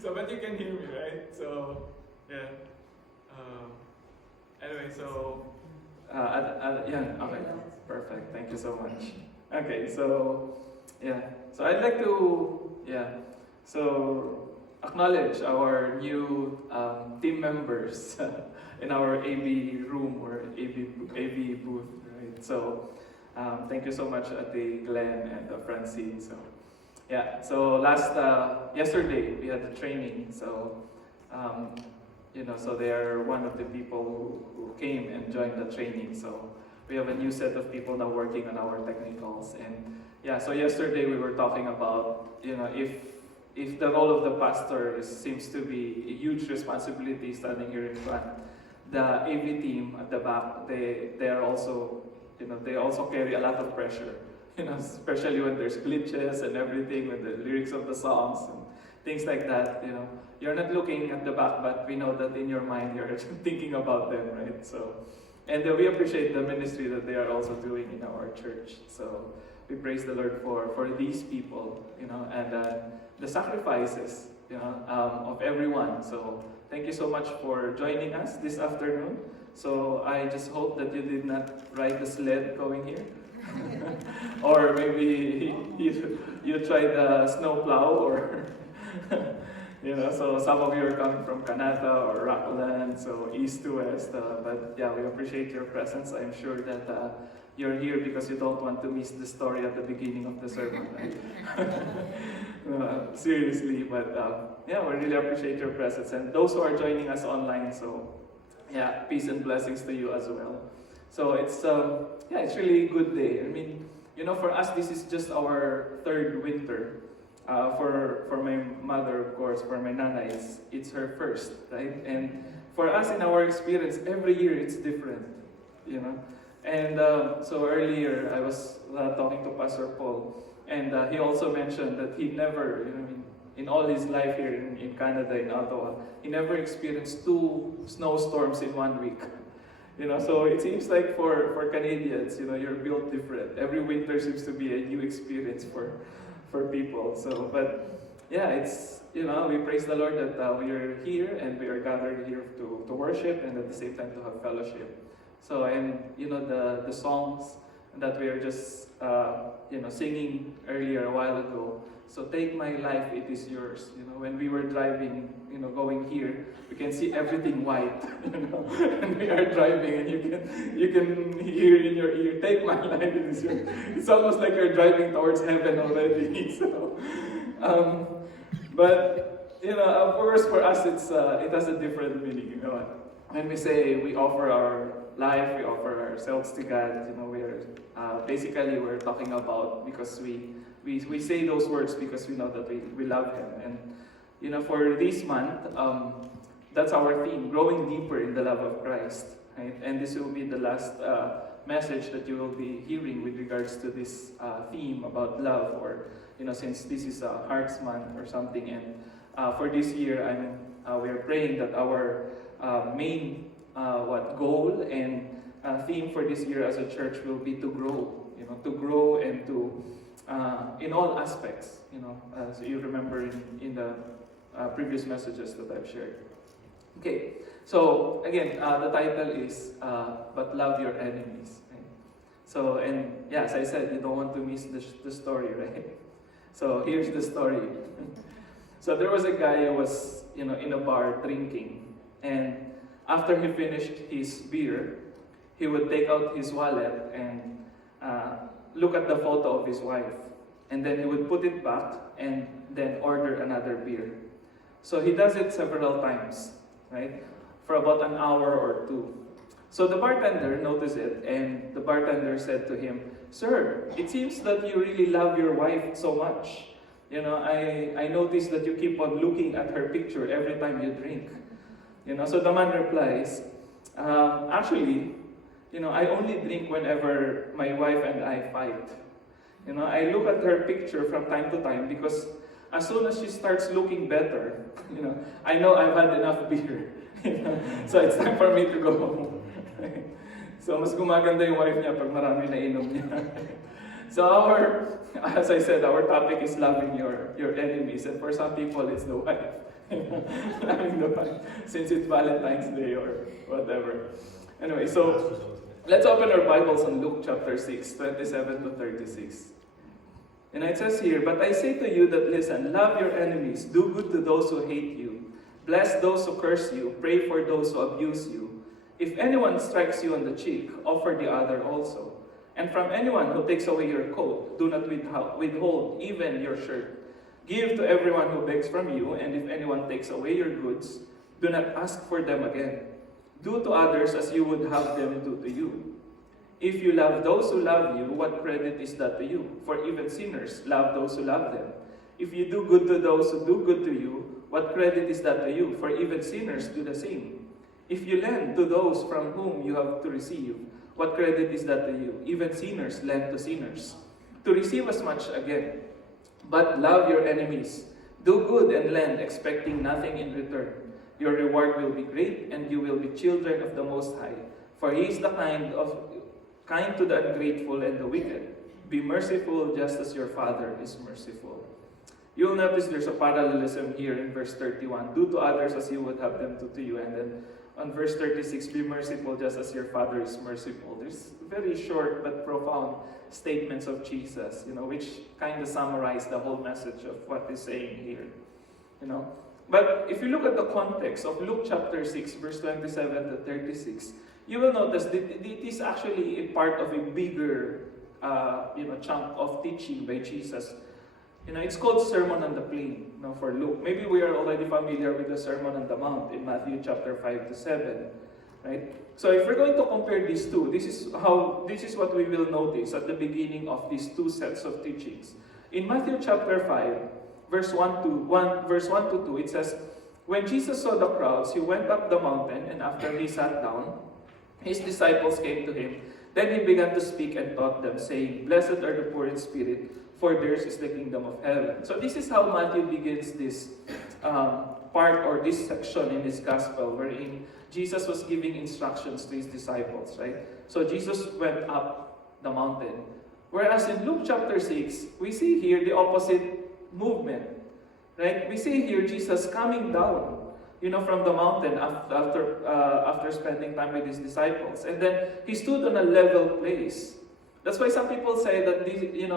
So, but you can hear me, right? So, yeah. Anyway, so, yeah, okay, perfect. Thank you so much. Okay, so, yeah. So I'd like to, so acknowledge our new team members in our AV room or AV booth, right? So, thank you so much, Ate Glenn and Francine. So, yeah. So yesterday we had the training. So, so they are one of the people who came and joined the training. So we have a new set of people now working on our technicals. And yeah, so yesterday we were talking about, if the role of the pastor seems to be a huge responsibility standing here in front, the AV team at the back, they are also, they also carry a lot of pressure, especially when there's glitches and everything, with the lyrics of the songs and things like that, You're not looking at the back, but we know that in your mind you're thinking about them, right? So, and we appreciate the ministry that they are also doing in our church. So we praise the Lord for these people, and the sacrifices, of everyone. So thank you so much for joining us this afternoon. So I just hope that you did not ride the sled going here. Or maybe you tried the snow plow, or so some of you are coming from Canada or Rockland, so east to west. But yeah, we appreciate your presence. I'm sure that you're here because you don't want to miss the story at the beginning of the sermon, right? Seriously, but yeah, we really appreciate your presence. And those who are joining us online, so yeah, peace and blessings to you as well. So it's really a good day. I mean, for us, this is just our third winter. For my mother, of course, for my nana, it's her first, right? And for us, in our experience, every year it's different, And so earlier, I was talking to Pastor Paul, and he also mentioned that he never, in all his life here in Canada, in Ottawa, he never experienced 2 snowstorms in 1 week. So it seems like for Canadians, you're built different. Every winter seems to be a new experience for people. So, but yeah, it's, we praise the Lord that we are here and we are gathered here to worship and at the same time to have fellowship. So, and the songs that we are just singing earlier a while ago. So take my life, it is yours. When we were driving, going here, we can see everything white. And we are driving, and you can hear in your ear, take my life, it is yours. It's almost like you're driving towards heaven already. So, but of course, for us, it has a different meaning. When we say we offer our life, we offer ourselves to God. Basically we're talking about, because we say those words because we know that we love Him. And for this month, that's our theme, growing deeper in the love of Christ. Right? And this will be the last message that you will be hearing with regards to this theme about love, or since this is a Hearts Month or something. And for this year, we are praying that our main goal and theme for this year as a church will be to grow and to in all aspects, as you remember in the previous messages that I've shared. Okay, so again, the title is "But Love Your Enemies." Right? So, and yeah, as I said, you don't want to miss the story, right? So here's the story. So there was a guy who was, in a bar drinking, and after he finished his beer, he would take out his wallet and look at the photo of his wife. And then he would put it back and then order another beer. So he does it several times, right? For about an hour or 2. So the bartender noticed it, and the bartender said to him, "Sir, it seems that you really love your wife so much. I noticed that you keep on looking at her picture every time you drink." So the man replies, "Actually, I only drink whenever my wife and I fight. I look at her picture from time to time because as soon as she starts looking better, I know I've had enough beer. So it's time for me to go home." So mas gumaganda yung wife niya pag marami na inom niya. So as I said, our topic is loving your enemies, and for some people it's the wife. Laming Duhan, since it's Valentine's Day or whatever. Anyway, so let's open our Bibles on Luke chapter 6, 27 to 36. And it says here, "But I say to you that listen, love your enemies, do good to those who hate you, bless those who curse you, pray for those who abuse you. If anyone strikes you on the cheek, offer the other also. And from anyone who takes away your coat, do not withhold even your shirt. Give to everyone who begs from you, and if anyone takes away your goods, do not ask for them again. Do to others as you would have them do to you. If you love those who love you, what credit is that to you? For even sinners love those who love them. If you do good to those who do good to you, what credit is that to you? For even sinners do the same. If you lend to those from whom you have to receive, what credit is that to you? Even sinners lend to sinners, to receive as much again. But love your enemies. Do good and lend, expecting nothing in return. Your reward will be great, and you will be children of the Most High. For He is the kind to the ungrateful and the wicked. Be merciful just as your Father is merciful." You'll notice there's a parallelism here in verse 31. Do to others as you would have them do to you. And then on verse 36, be merciful just as your Father is merciful. There's very short but profound statements of Jesus, which kind of summarize the whole message of what he's saying here. But if you look at the context of Luke chapter 6, verse 27 to 36, you will notice that it is actually a part of a bigger chunk of teaching by Jesus. It's called Sermon on the Plain, for Luke. Maybe we are already familiar with the Sermon on the Mount in Matthew chapter 5 to 7, right? So if we're going to compare these two, this is what we will notice at the beginning of these two sets of teachings. In Matthew chapter 5, verse 1 to 2, it says, "When Jesus saw the crowds, he went up the mountain, and after he sat down, his disciples came to him. Then he began to speak and taught them, saying, 'Blessed are the poor in spirit, for theirs is the kingdom of heaven.'" So this is how Matthew begins this part or this section in his gospel, wherein Jesus was giving instructions to his disciples, right? So Jesus went up the mountain. Whereas in Luke chapter 6, we see here the opposite movement, right? We see here Jesus coming down, from the mountain after spending time with his disciples. And then he stood on a level place. That's why some people say that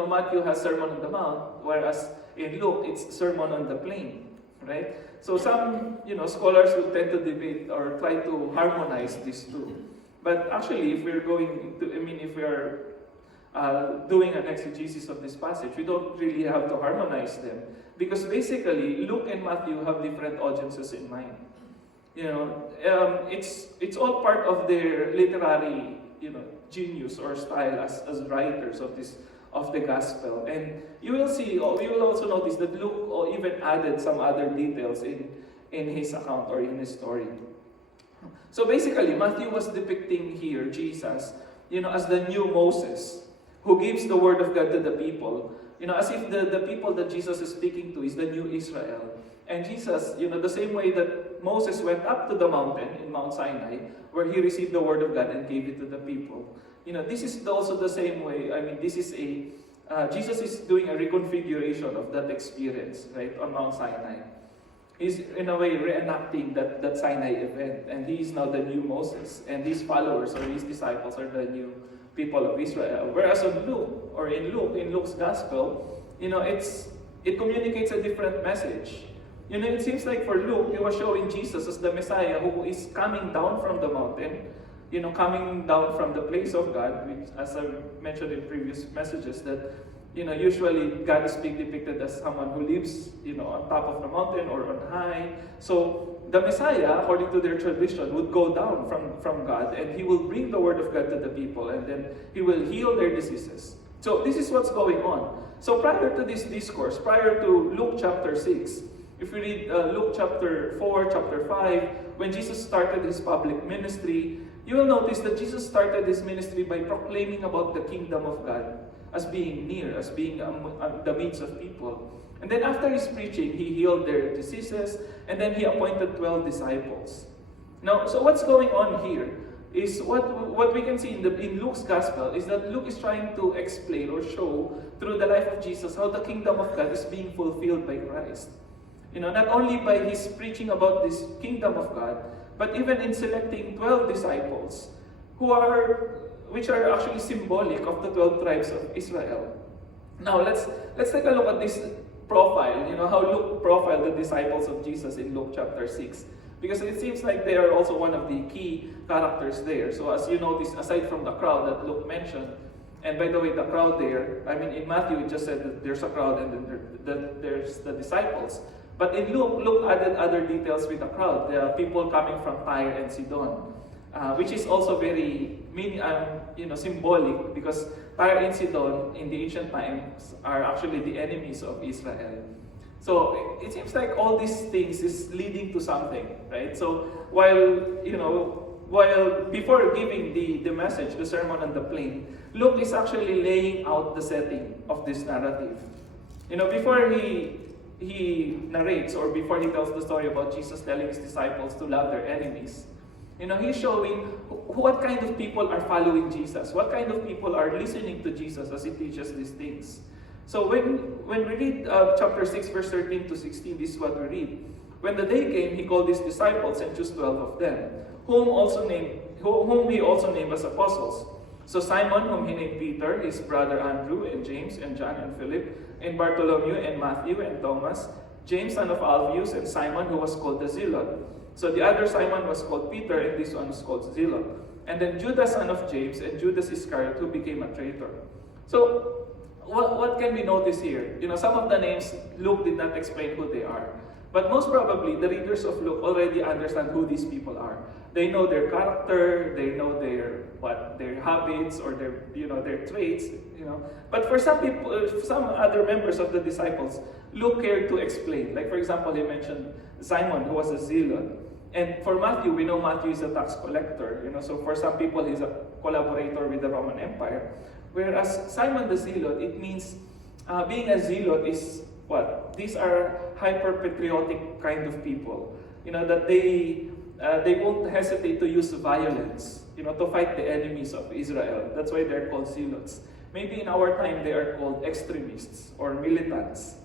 Matthew has Sermon on the Mount, whereas in Luke it's Sermon on the Plain, right? So some scholars would tend to debate or try to harmonize these two. But actually, if we're doing an exegesis of this passage, we don't really have to harmonize them, because basically Luke and Matthew have different audiences in mind. It's all part of their literary genius or style as writers of the gospel. And we will also notice that Luke even added some other details in his account or in his story. So basically, Matthew was depicting here Jesus, as the new Moses, who gives the word of God to the people. As if the people that Jesus is speaking to is the new Israel. And Jesus, the same way that Moses went up to the mountain in Mount Sinai, where he received the word of God and gave it to the people. This is also the same way. Jesus is doing a reconfiguration of that experience, right, on Mount Sinai. He's, in a way, reenacting that Sinai event. And he is now the new Moses. And his followers or his disciples are the new people of Israel. Whereas in Luke's gospel, it communicates a different message. It seems like for Luke, he was showing Jesus as the Messiah who is coming down from the mountain, coming down from the place of God, which, as I mentioned in previous messages, that usually God is being depicted as someone who lives, on top of the mountain or on high. So the Messiah, according to their tradition, would go down from God, and he will bring the word of God to the people, and then he will heal their diseases. So this is what's going on. So prior to this discourse, prior to Luke chapter 6, if we read Luke chapter 4, chapter 5, when Jesus started his public ministry, you will notice that Jesus started his ministry by proclaiming about the kingdom of God as being near, as being the midst of people. And then after his preaching, he healed their diseases, and then he appointed 12 disciples. Now, so what's going on here is what we can see in Luke's gospel is that Luke is trying to explain or show through the life of Jesus how the kingdom of God is being fulfilled by Christ. Not only by his preaching about this kingdom of God, but even in selecting 12 disciples which are actually symbolic of the 12 tribes of Israel. Now let's take a look at this profile, how Luke profiled the disciples of Jesus in Luke chapter 6. Because it seems like they are also one of the key characters there. So as you notice, aside from the crowd that Luke mentioned, and by the way, the crowd there, in Matthew it just said that there's a crowd and then there's the disciples. But in Luke added other details with the crowd. There are people coming from Tyre and Sidon, which is also very symbolic, because Tyre and Sidon in the ancient times are actually the enemies of Israel. So it seems like all these things is leading to something, right? So while before giving the message, the Sermon on the Plain, Luke is actually laying out the setting of this narrative. Before he narrates, or before he tells the story about Jesus telling his disciples to love their enemies, he's showing what kind of people are following Jesus, what kind of people are listening to Jesus as he teaches these things. So when we read chapter 6, verse 13 to 16, this is what we read. When the day came, he called his disciples and chose 12 of them, whom he also named as apostles. So Simon, whom he named Peter, his brother Andrew, and James, and John, and Philip, and Bartholomew, and Matthew, and Thomas, James, son of Alphaeus, and Simon, who was called the Zealot. So the other Simon was called Peter, and this one was called Zealot. And then Judas, son of James, and Judas Iscariot, who became a traitor. So what can we notice here? Some of the names, Luke did not explain who they are. But most probably, the readers of Luke already understand who these people are. They know their character, they know their habits, or their traits. But for some people, some other members of the disciples, Luke cared to explain. Like for example, he mentioned Simon, who was a zealot. And for Matthew, we know Matthew is a tax collector. So for some people, he's a collaborator with the Roman Empire. Whereas Simon the Zealot, it means being a zealot is what? These are hyper-patriotic kind of people. That they won't hesitate to use violence, to fight the enemies of Israel. That's why they're called zealots. Maybe in our time, they are called extremists or militants.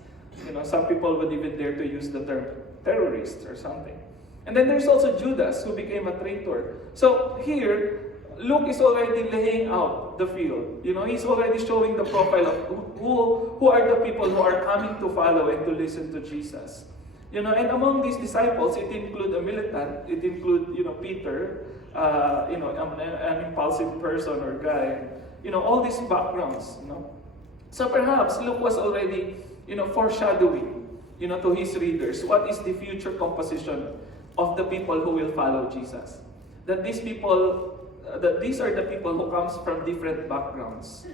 Some people would even dare to use the term terrorists or something. And then there's also Judas, who became a traitor. So here, Luke is already laying out the field. He's already showing the profile of who are the people who are coming to follow and to listen to Jesus. And among these disciples, it includes a militant, it includes, Peter, an impulsive person or guy, all these backgrounds, So perhaps Luke was already, foreshadowing, to his readers, what is the future composition of the people who will follow Jesus. That these are the people who comes from different backgrounds.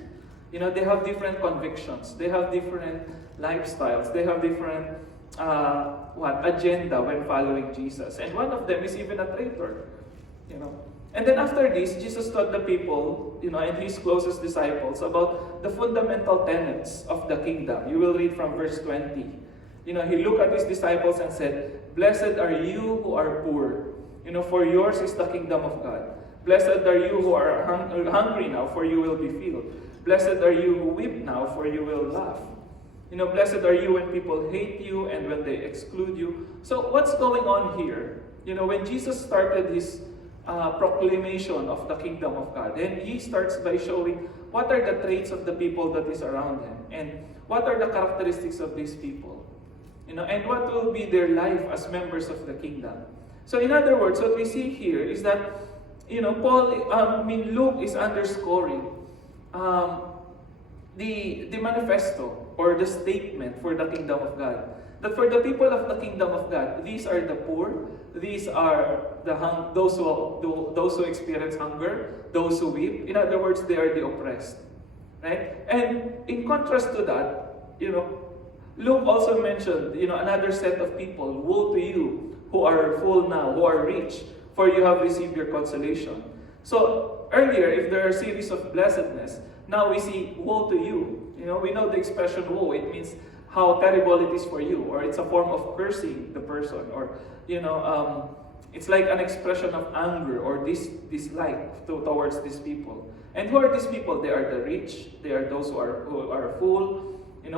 They have different convictions, they have different lifestyles, they have different agenda when following Jesus. And one of them is even a traitor. And then after this, Jesus taught the people, and his closest disciples about the fundamental tenets of the kingdom. You will read from verse 20. He looked at his disciples and said, "Blessed are you who are poor, for yours is the kingdom of God. Blessed are you who are hungry now, for you will be filled. Blessed are you who weep now, for you will laugh. Blessed are you when people hate you and when they exclude you." So what's going on here? When Jesus started his proclamation of the kingdom of God, and he starts by showing what are the traits of the people that is around him, and what are the characteristics of these people, and what will be their life as members of the kingdom. So in other words, what we see here is that Luke is underscoring the manifesto or the statement for the kingdom of God. That for the people of the kingdom of God, these are the poor, these are those who experience hunger, those who weep. In other words, they are the oppressed, right? And in contrast to that, Luke also mentioned, another set of people. Woe to you who are full now, who are rich, for you have received your consolation. So earlier, if there are a series of blessedness, now we see woe to you. We know the expression woe. It means how terrible it is for you, or it's a form of cursing the person, or it's like an expression of anger or dislike towards these people. And who are these people? They are the rich. They are those who are full.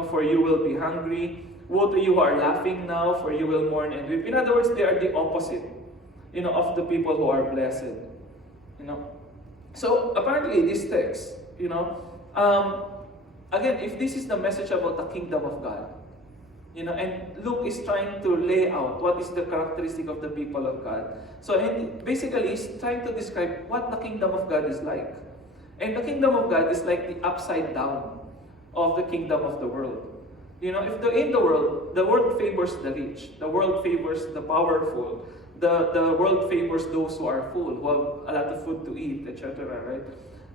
For you will be hungry. Woe to you who are laughing now, for you will mourn and weep. In other words, they are the opposite, of the people who are blessed. So apparently this text, again, if this is the message about the kingdom of God, and Luke is trying to lay out what is the characteristic of the people of God. So basically, he's trying to describe what the kingdom of God is like. And the kingdom of God is like the upside down of the kingdom of the world. If in the world favors the rich, the world favors the powerful, the world favors those who are full, who have a lot of food to eat, etc. Right?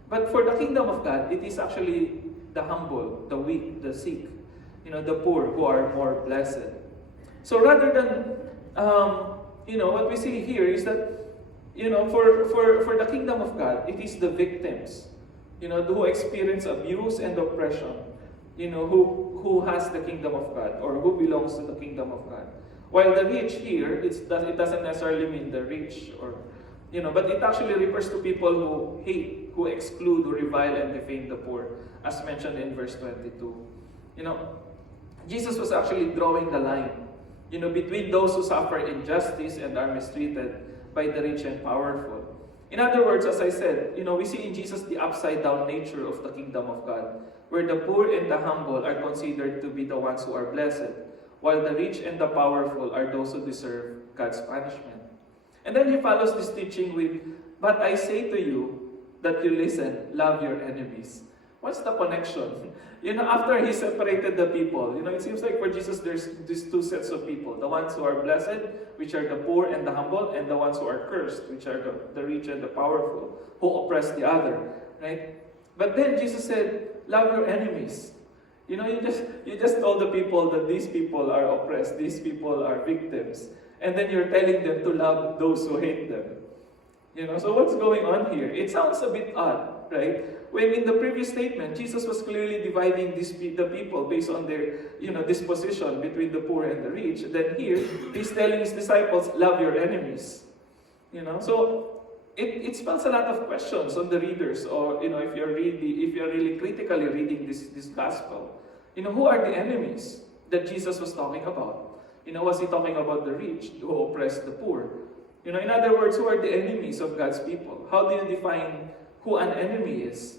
But for the kingdom of God, it is actually the humble, the weak, the sick, the poor who are more blessed. So rather than, what we see here is that, for the kingdom of God, it is the victims, who experience abuse and oppression, who has the kingdom of God or who belongs to the kingdom of God. While the rich here, it doesn't necessarily mean the rich but it actually refers to people who hate, who exclude, who revile and defame the poor, as mentioned in verse 22. Jesus was actually drawing the line, between those who suffer injustice and are mistreated by the rich and powerful. In other words, as I said, we see in Jesus the upside down nature of the kingdom of God, where the poor and the humble are considered to be the ones who are blessed, while the rich and the powerful are those who deserve God's punishment. And then he follows this teaching with, but I say to you that you listen, love your enemies. What's the connection? After he separated the people, it seems like for Jesus there's these two sets of people. The ones who are blessed, which are the poor and the humble, and the ones who are cursed, which are the rich and the powerful, who oppress the other. Right? But then Jesus said, love your enemies. You just told the people that these people are oppressed, these people are victims. And then you're telling them to love those who hate them. So what's going on here? It sounds a bit odd, right? When in the previous statement, Jesus was clearly dividing the people based on their, disposition between the poor and the rich. Then here, he's telling his disciples, love your enemies. So it spells a lot of questions on the readers, or if you're really critically reading this gospel. Who are the enemies that Jesus was talking about? Was he talking about the rich who oppress the poor? In other words, who are the enemies of God's people? How do you define who an enemy is?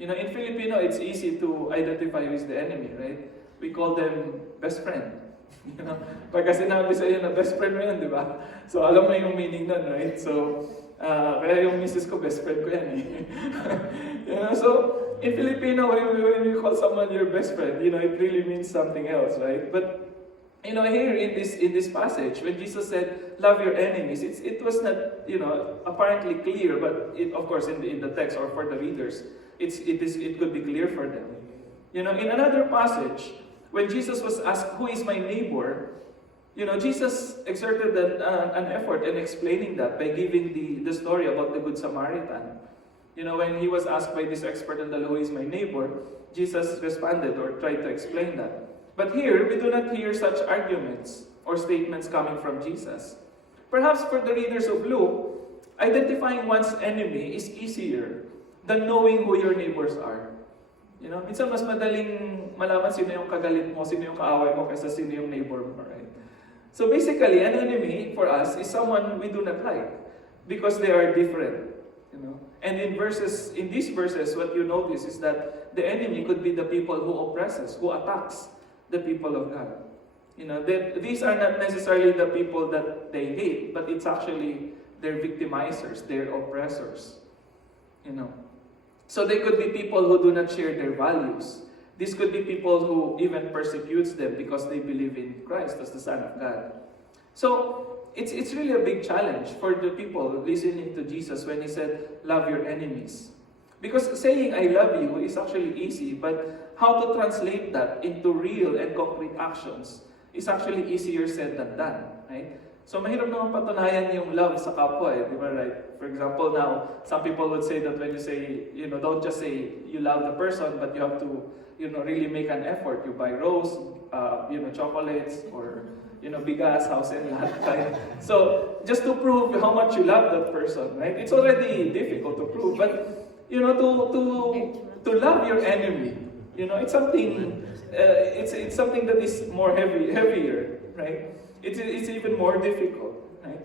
In Filipino, it's easy to identify who is the enemy, right? We call them best friend. Pagka sinabi sa'yo na best friend mo yun, di ba? So alam mo yung meaning nun, right? So, kaya yung misis ko, best friend ko yan eh. So, in Filipino, when you call someone your best friend, it really means something else, right? But here in this passage, when Jesus said, love your enemies, it was not, apparently clear, but of course in the text or for the readers, it could be clear for them. In another passage, when Jesus was asked, who is my neighbor? Jesus exerted an effort in explaining that by giving the story about the Good Samaritan. When he was asked by this expert in the law, who is my neighbor, Jesus responded or tried to explain that. But here, we do not hear such arguments or statements coming from Jesus. Perhaps for the readers of Luke, identifying one's enemy is easier than knowing who your neighbors are. Minsan mas madaling malaman sino yung kagalit mo, sino yung kaaway mo, kaysa sino yung neighbor mo, right? So basically, an enemy for us is someone we do not like because they are different. And in these verses, what you notice is that the enemy could be the people who oppresses, who attacks the people of God. These are not necessarily the people that they hate, but it's actually their victimizers, their oppressors. So they could be people who do not share their values. These could be people who even persecutes them because they believe in Christ as the Son of God. So it's really a big challenge for the people listening to Jesus when he said, love your enemies. Because saying I love you is actually easy, but how to translate that into real and concrete actions is actually easier said than done, right? So mahirap naman patunayan yung love sa kapwa, di ba, right? For example, now, some people would say that when you say, don't just say you love the person, but you have to, really make an effort. You buy rose, chocolates, or, bigas, house, and lahat. So, just to prove how much you love that person, right? It's already difficult to prove, but to love your enemy, It's something. It's something that is more heavier, right? It's even more difficult, right?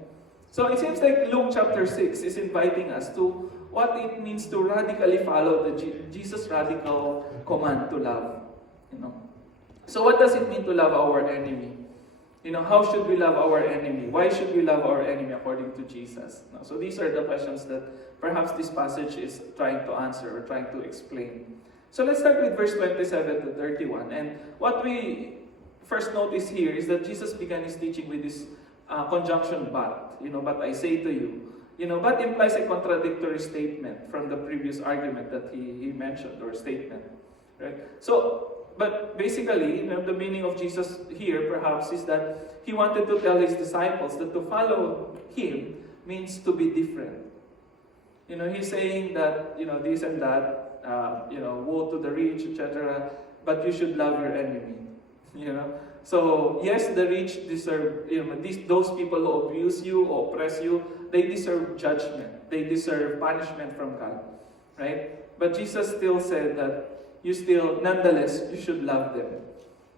So it seems like Luke chapter 6 is inviting us to what it means to radically follow the Jesus' radical command to love. So what does it mean to love our enemy? How should we love our enemy? Why should we love our enemy according to Jesus? So these are the questions that perhaps this passage is trying to answer or trying to explain. So let's start with verse 27 to 31. And what we first notice here is that Jesus began his teaching with this conjunction but. But I say to you. But implies a contradictory statement from the previous argument that he mentioned, or statement. Right? But basically, the meaning of Jesus here perhaps is that he wanted to tell his disciples that to follow him means to be different. He's saying that, this and that, woe to the rich, etc., but you should love your enemy. So yes, the rich deserve, those people who abuse you or oppress you, they deserve judgment. They deserve punishment from God, right? But Jesus still said that nonetheless, you should love them.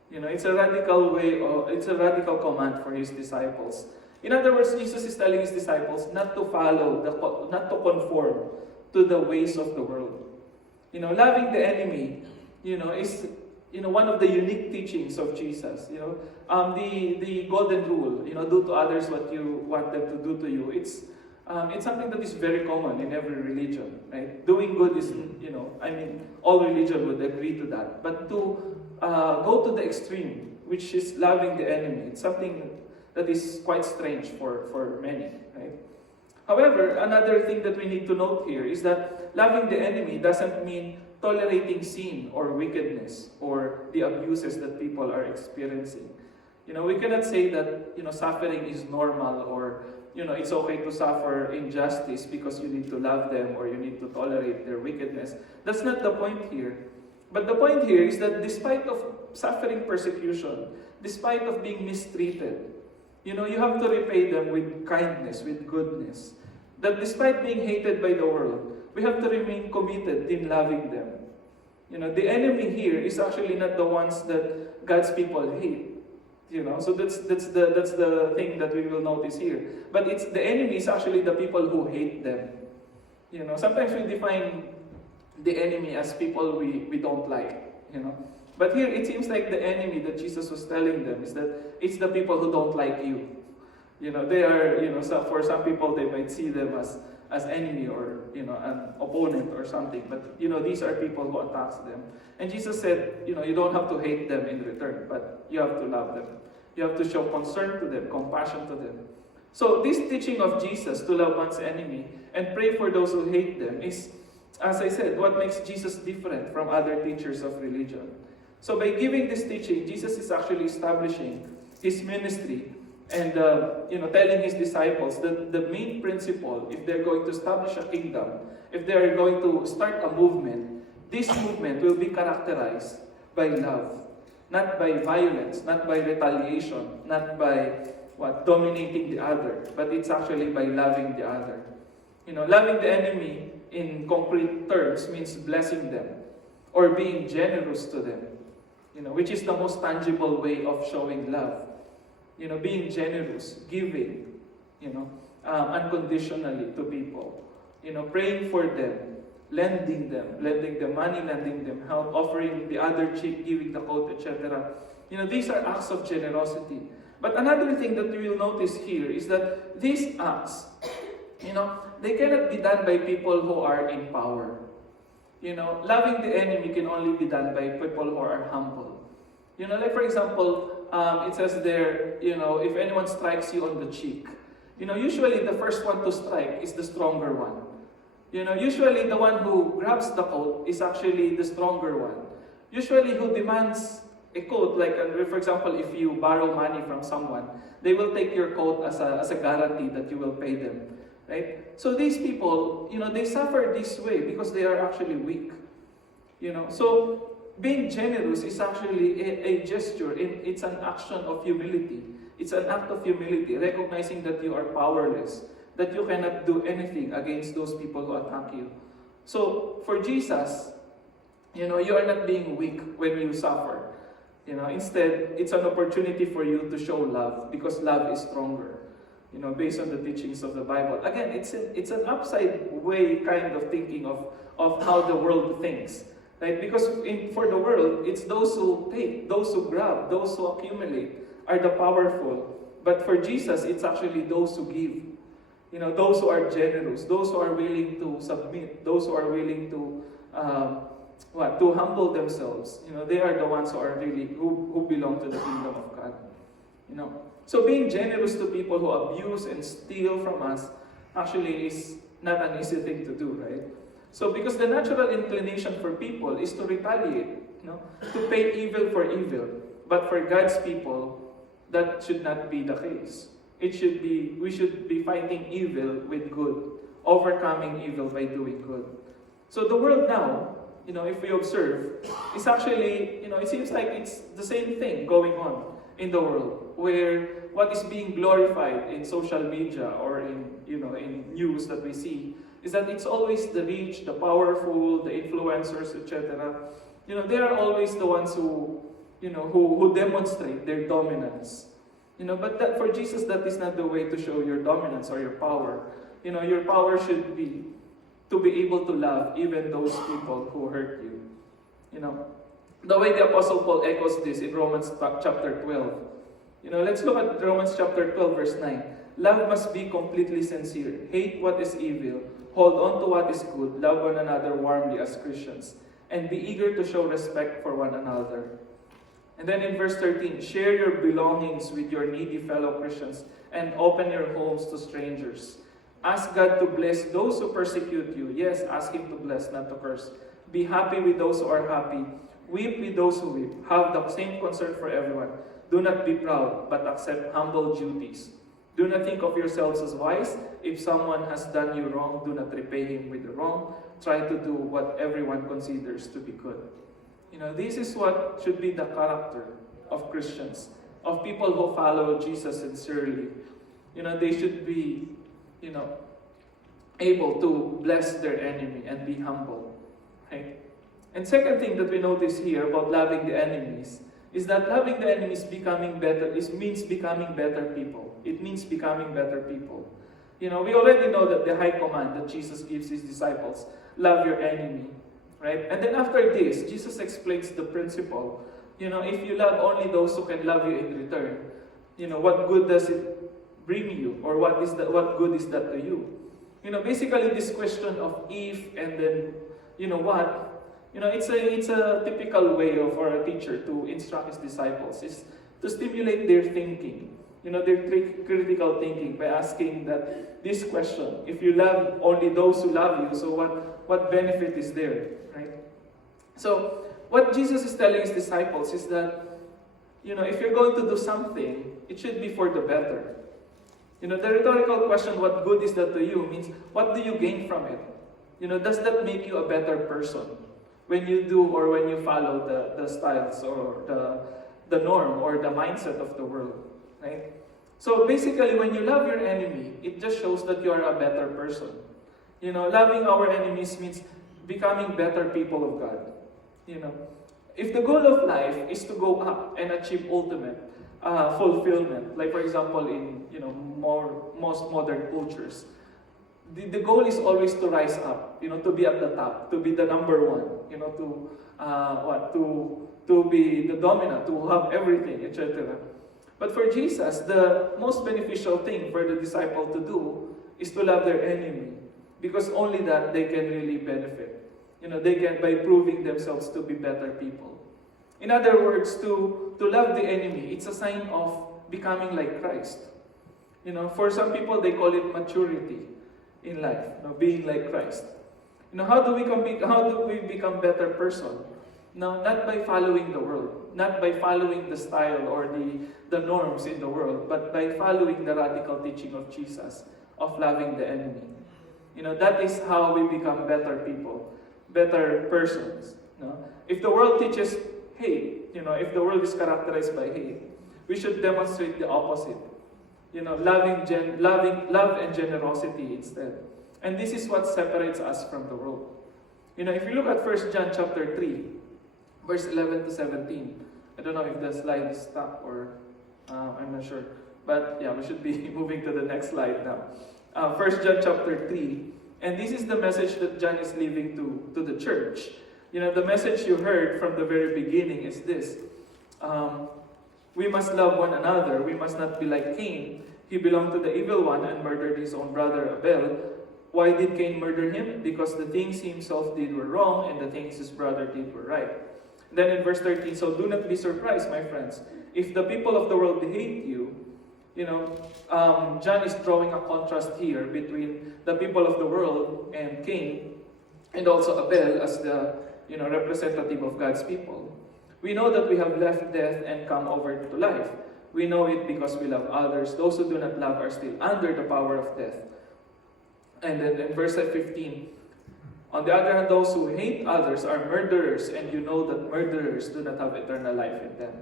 It's a radical way, or it's a radical command for his disciples. In other words, Jesus is telling his disciples not to not to conform to the ways of the world. Loving the enemy, is one of the unique teachings of Jesus. The golden rule, do to others what you want them to do to you. It's something that is very common in every religion, right? Doing good is, all religion would agree to that. But to go to the extreme, which is loving the enemy, it's something that is quite strange for many, right? However, another thing that we need to note here is that loving the enemy doesn't mean tolerating sin or wickedness or the abuses that people are experiencing. We cannot say that, suffering is normal, or it's okay to suffer injustice because you need to love them or you need to tolerate their wickedness. That's not the point here. But the point here is that despite of suffering persecution, despite of being mistreated, you have to repay them with kindness, with goodness. That despite being hated by the world, we have to remain committed in loving them. The enemy here is actually not the ones that God's people hate. So that's the thing that we will notice here. But the enemy is actually the people who hate them. Sometimes we define the enemy as people we don't like. But here it seems like the enemy that Jesus was telling them is that it's the people who don't like you. They are, for some people they might see them as enemy or an opponent or something. But these are people who attacks them. And Jesus said, you don't have to hate them in return, but you have to love them. You have to show concern to them, compassion to them. So this teaching of Jesus to love one's enemy and pray for those who hate them is, as I said, what makes Jesus different from other teachers of religion. So by giving this teaching, Jesus is actually establishing his ministry and telling his disciples that the main principle, if they're going to establish a kingdom, if they're going to start a movement, this movement will be characterized by love, not by violence, not by retaliation, not by dominating the other, but it's actually by loving the other. Loving the enemy in concrete terms means blessing them or being generous to them, which is the most tangible way of showing love. Being generous, giving, unconditionally to people, praying for them, lending them money, lending them help, offering the other cheek, giving the coat, etc. These are acts of generosity. But another thing that we will notice here is that these acts, they cannot be done by people who are in power. Loving the enemy can only be done by people who are humble. Like for example, it says there, if anyone strikes you on the cheek, usually the first one to strike is the stronger one. Usually the one who grabs the coat is actually the stronger one. Usually who demands a coat, like for example, if you borrow money from someone, they will take your coat as a guarantee that you will pay them, right? So these people, they suffer this way because they are actually weak. So being generous is actually a gesture. It's an action of humility. It's an act of humility, recognizing that you are powerless, that you cannot do anything against those people who attack you. So for Jesus, You are not being weak when you suffer. Instead, it's an opportunity for you to show love because love is stronger. Based on the teachings of the Bible. Again, it's an upside way kind of thinking of how the world thinks. Right? Because for the world, it's those who take, those who grab, those who accumulate are the powerful. But for Jesus, it's actually those who give. Those who are generous, those who are willing to submit, those who are willing to to humble themselves. They are the ones who are really who belong to the kingdom of God. So being generous to people who abuse and steal from us actually is not an easy thing to do, right? So because the natural inclination for people is to retaliate, to pay evil for evil. But for God's people, that should not be the case. We should be fighting evil with good, overcoming evil by doing good. So the world now, if we observe, is actually, it seems like it's the same thing going on in the world, where what is being glorified in social media or in news that we see is that it's always the rich, the powerful, the influencers, etc. They are always the ones who demonstrate their dominance. But that for Jesus, that is not the way to show your dominance or your power. Your power should be to be able to love even those people who hurt you. The way the Apostle Paul echoes this in Romans chapter 12. Let's look at Romans chapter 12, verse 9. Love must be completely sincere. Hate what is evil. Hold on to what is good. Love one another warmly as Christians. And be eager to show respect for one another. And then in verse 13, share your belongings with your needy fellow Christians and open your homes to strangers. Ask God to bless those who persecute you. Yes, ask Him to bless, not to curse. Be happy with those who are happy. Weep with those who weep. Have the same concern for everyone. Do not be proud, but accept humble duties. Do not think of yourselves as wise. If someone has done you wrong, do not repay him with the wrong. Try to do what everyone considers to be good. This is what should be the character of Christians, of people who follow Jesus sincerely. They should be, able to bless their enemy and be humble. Right? And second thing that we notice here about loving the enemies is that loving the enemies means becoming better people. It means becoming better people. We already know that the high command that Jesus gives His disciples, love your enemy. Right? And then after this, Jesus explains the principle. If you love only those who can love you in return, what good does it bring you? Or what good is that to you? Basically this question of if and then, what? It's a typical way for a teacher to instruct his disciples, is to stimulate their thinking, their critical thinking by asking this question: if you love only those who love you, so what benefit is there, right? So what Jesus is telling His disciples is that, if you're going to do something, it should be for the better. The rhetorical question, what good is that to you, means what do you gain from it? Does that make you a better person? When you do or when you follow the styles or the norm or the mindset of the world, right? So basically, when you love your enemy, it just shows that you are a better person. Loving our enemies means becoming better people of God. If the goal of life is to go up and achieve ultimate fulfillment, like for example in most modern cultures, the goal is always to rise up, to be at the top, to be the number one, to be the dominant, to have everything, etc. But for Jesus, the most beneficial thing for the disciple to do is to love their enemy, because only that they can really benefit. They can by proving themselves to be better people. In other words, to love the enemy, it's a sign of becoming like Christ. For some people, they call it maturity in life, being like Christ. How do we become better person? Now, not by following the world, not by following the style or the norms in the world, but by following the radical teaching of Jesus of loving the enemy. That is how we become better people, better persons. If the world teaches hate, if the world is characterized by hate, we should demonstrate the opposite. Love and generosity instead. And this is what separates us from the world. If you look at 1 John chapter 3, verse 11 to 17, I don't know if the slide is stuck or I'm not sure. But yeah, we should be moving to the next slide now. 1 John chapter 3, and this is the message that John is leaving to the church. The message you heard from the very beginning is this. We must love one another. We must not be like Cain. He belonged to the evil one and murdered his own brother Abel. Why did Cain murder him? Because the things he himself did were wrong and the things his brother did were right. Then in verse 13, so do not be surprised, my friends. If the people of the world hate you, John is drawing a contrast here between the people of the world and Cain, and also Abel as the representative of God's people. We know that we have left death and come over to life. We know it because we love others. Those who do not love are still under the power of death. And then in verse 15, on the other hand, those who hate others are murderers, and you know that murderers do not have eternal life in them.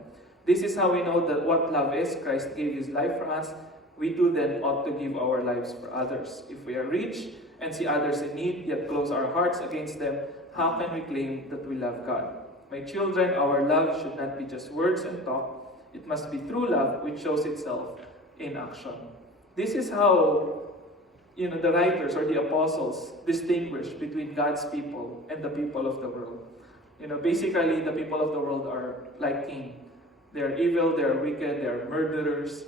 This is how we know that what love is. Christ gave his life for us. We too then ought to give our lives for others. If we are rich and see others in need, yet close our hearts against them, how can we claim that we love God? My children, our love should not be just words and talk. It must be true love which shows itself in action. This is how the writers or the apostles distinguish between God's people and the people of the world. Basically, the people of the world are like Cain. They are evil, they are wicked, they are murderers.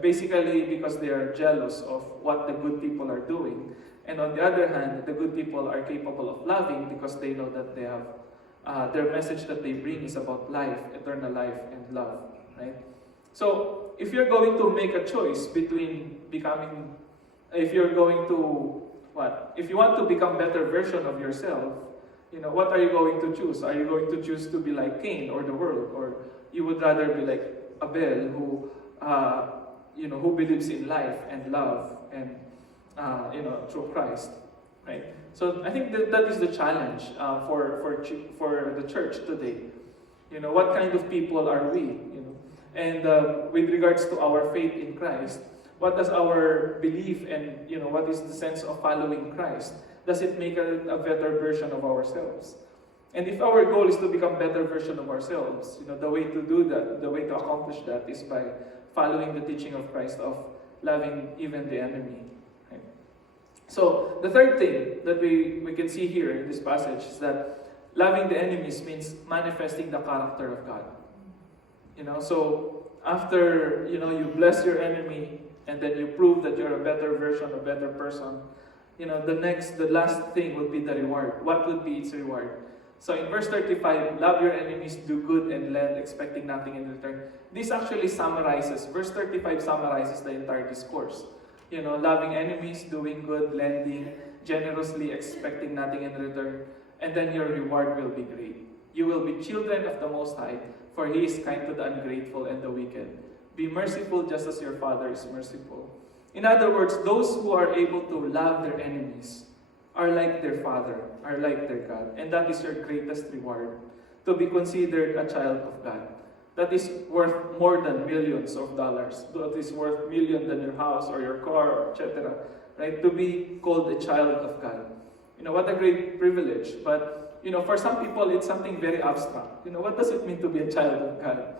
Basically because they are jealous of what the good people are doing. And on the other hand, the good people are capable of loving because they know that they have their message that they bring is about life, eternal life, and love. Right? So, if you're going to make a choice between if you want to become a better version of yourself, what are you going to choose? Are you going to choose to be like Cain or the world, or you would rather be like Abel, who believes in life and love and through Christ, right? So I think that is the challenge for the church today. What kind of people are we? And with regards to our faith in Christ, what does our belief and what is the sense of following Christ? Does it make a better version of ourselves? And if our goal is to become a better version of ourselves, the way to do that, the way to accomplish that is by following the teaching of Christ of loving even the enemy. Right? So the third thing that we can see here in this passage is that loving the enemies means manifesting the character of God. So after you bless your enemy and then you prove that you're a better version, a better person, the last thing would be the reward. What would be its reward? So in verse 35, love your enemies, do good and lend, expecting nothing in return. This actually summarizes, verse 35 summarizes the entire discourse. Loving enemies, doing good, lending, generously, expecting nothing in return, and then your reward will be great. You will be children of the Most High, for He is kind to the ungrateful and the wicked. Be merciful just as your Father is merciful. In other words, those who are able to love their enemies are like their Father, are like their God. And that is your greatest reward, to be considered a child of God. That is worth more than millions of dollars. That is worth million than your house or your car, etc. Right? To be called a child of God. What a great privilege. But, for some people, it's something very abstract. What does it mean to be a child of God?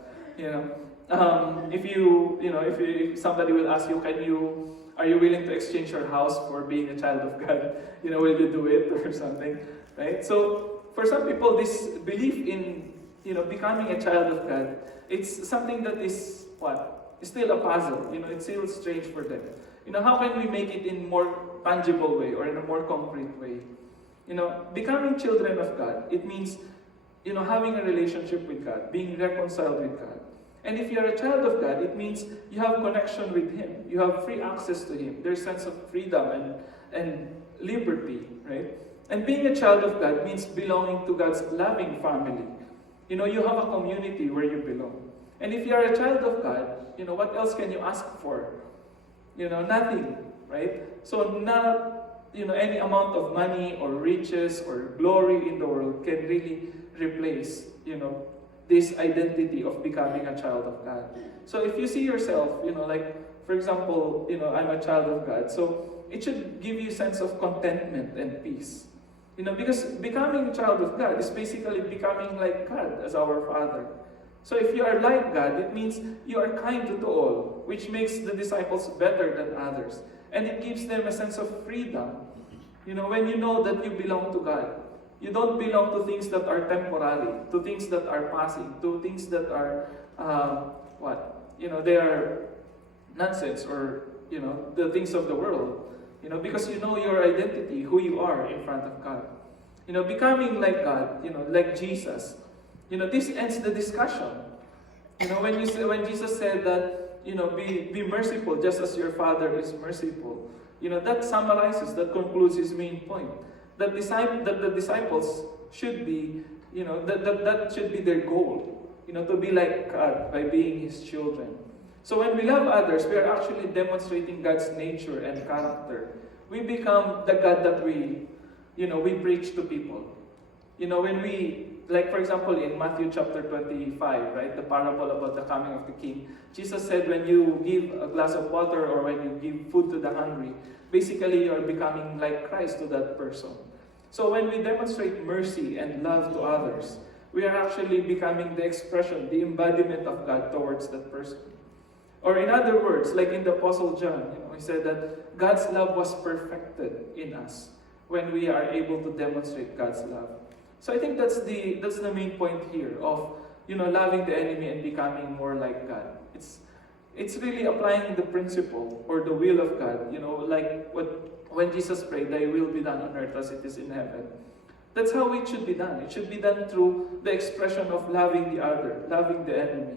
If somebody will ask you, are you willing to exchange your house for being a child of God? Will you do it or something, right? So for some people, this belief in becoming a child of God, it's something that is It's still a puzzle. It's still strange for them. How can we make it in more tangible way or in a more concrete way? Becoming children of God, it means having a relationship with God, being reconciled with God. And if you're a child of God, it means you have connection with Him. You have free access to Him. There's a sense of freedom and liberty, right? And being a child of God means belonging to God's loving family. You have a community where you belong. And if you're a child of God, what else can you ask for? Nothing, right? So not, any amount of money or riches or glory in the world can really replace, this identity of becoming a child of God. So if you see yourself, for example, I'm a child of God, so it should give you a sense of contentment and peace. Because becoming a child of God is basically becoming like God as our Father. So if you are like God, it means you are kind to all, which makes the disciples better than others. And it gives them a sense of freedom. When you know that you belong to God, you don't belong to things that are temporary, to things that are passing, to things that are, they are nonsense, or, the things of the world. Because you know your identity, who you are in front of God. Becoming like God, like Jesus. This ends the discussion. When Jesus said that, be merciful just as your Father is merciful. That summarizes, that concludes his main point. That the disciples should be, that should be their goal. To be like God by being his children. So when we love others, we are actually demonstrating God's nature and character. We become the God that we preach to people. When we, like for example in Matthew chapter 25, right, the parable about the coming of the king, Jesus said when you give a glass of water or when you give food to the hungry, basically you are becoming like Christ to that person. So when we demonstrate mercy and love to others, we are actually becoming the expression, the embodiment of God towards that person. Or in other words, like in the Apostle John, he said that God's love was perfected in us when we are able to demonstrate God's love. So I think that's the main point here of loving the enemy and becoming more like God. It's really applying the principle or the will of God. Like when Jesus prayed, "Thy will be done on earth as it is in heaven." That's how it should be done. It should be done through the expression of loving the other, loving the enemy.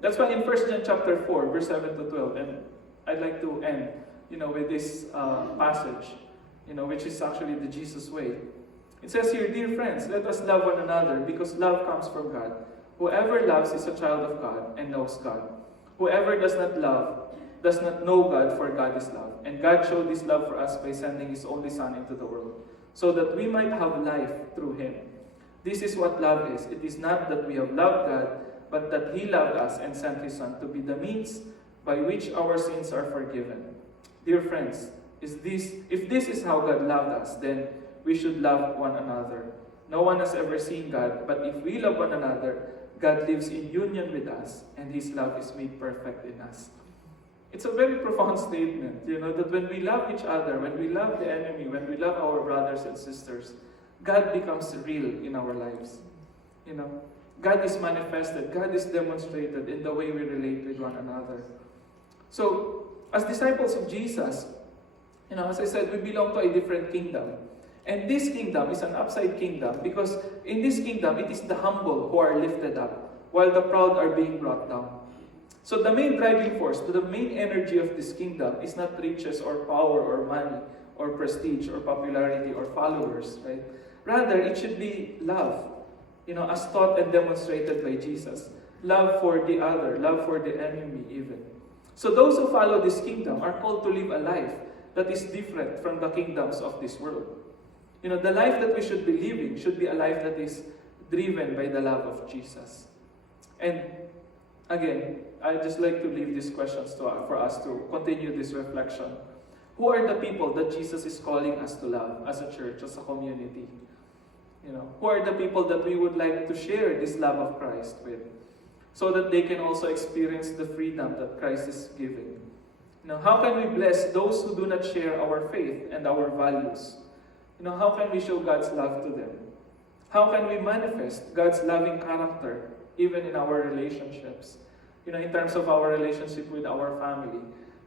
That's why in 1 John chapter 4, verse 7 to 12, and I'd like to end, with this passage, which is actually the Jesus way. It says here, "Dear friends, let us love one another because love comes from God. Whoever loves is a child of God and knows God. Whoever does not love does not know God, for God is love. And God showed this love for us by sending his only Son into the world, so that we might have life through him. This is what love is. It is not that we have loved God, but that he loved us and sent his Son to be the means by which our sins are forgiven." Dear friends, if this is how God loved us, then we should love one another. No one has ever seen God, but if we love one another, God lives in union with us, and his love is made perfect in us. It's a very profound statement, that when we love each other, when we love the enemy, when we love our brothers and sisters, God becomes real in our lives. God is manifested, God is demonstrated in the way we relate with one another. So, as disciples of Jesus, as I said, we belong to a different kingdom. And this kingdom is an upside kingdom because in this kingdom, it is the humble who are lifted up, while the proud are being brought down. So the main driving force, the main energy of this kingdom is not riches or power or money or prestige or popularity or followers, right? Rather, it should be love, as taught and demonstrated by Jesus. Love for the other, love for the enemy even. So those who follow this kingdom are called to live a life that is different from the kingdoms of this world. The life that we should be living should be a life that is driven by the love of Jesus. And again, I'd just like to leave these questions for us to continue this reflection. Who are the people that Jesus is calling us to love as a church, as a community? Who are the people that we would like to share this love of Christ with, so that they can also experience the freedom that Christ is giving? How can we bless those who do not share our faith and our values? How can we show God's love to them? How can we manifest God's loving character even in our relationships? In terms of our relationship with our family,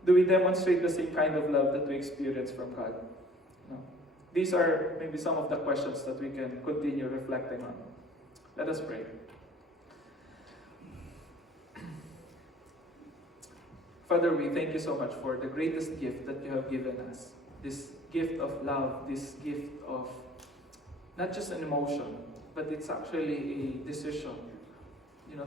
do we demonstrate the same kind of love that we experience from God? These are maybe some of the questions that we can continue reflecting on. Let us pray. Father, we thank you so much for the greatest gift that you have given us. This gift of love, this gift of not just an emotion, but it's actually a decision.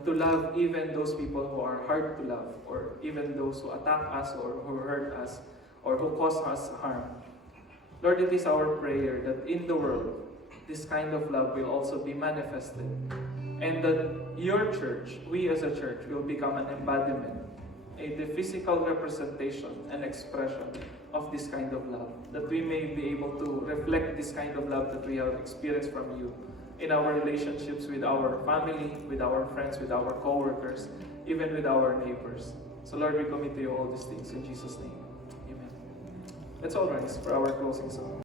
To love even those people who are hard to love, or even those who attack us, or who hurt us, or who cause us harm. Lord, it is our prayer that in the world, this kind of love will also be manifested. And that your church, we as a church, will become an embodiment the physical representation and expression of this kind of love. That we may be able to reflect this kind of love that we have experienced from you in our relationships with our family, with our friends, with our co-workers, even with our neighbors. So Lord, we commit to you all these things in Jesus' name. Amen. Let's all rise for our closing song.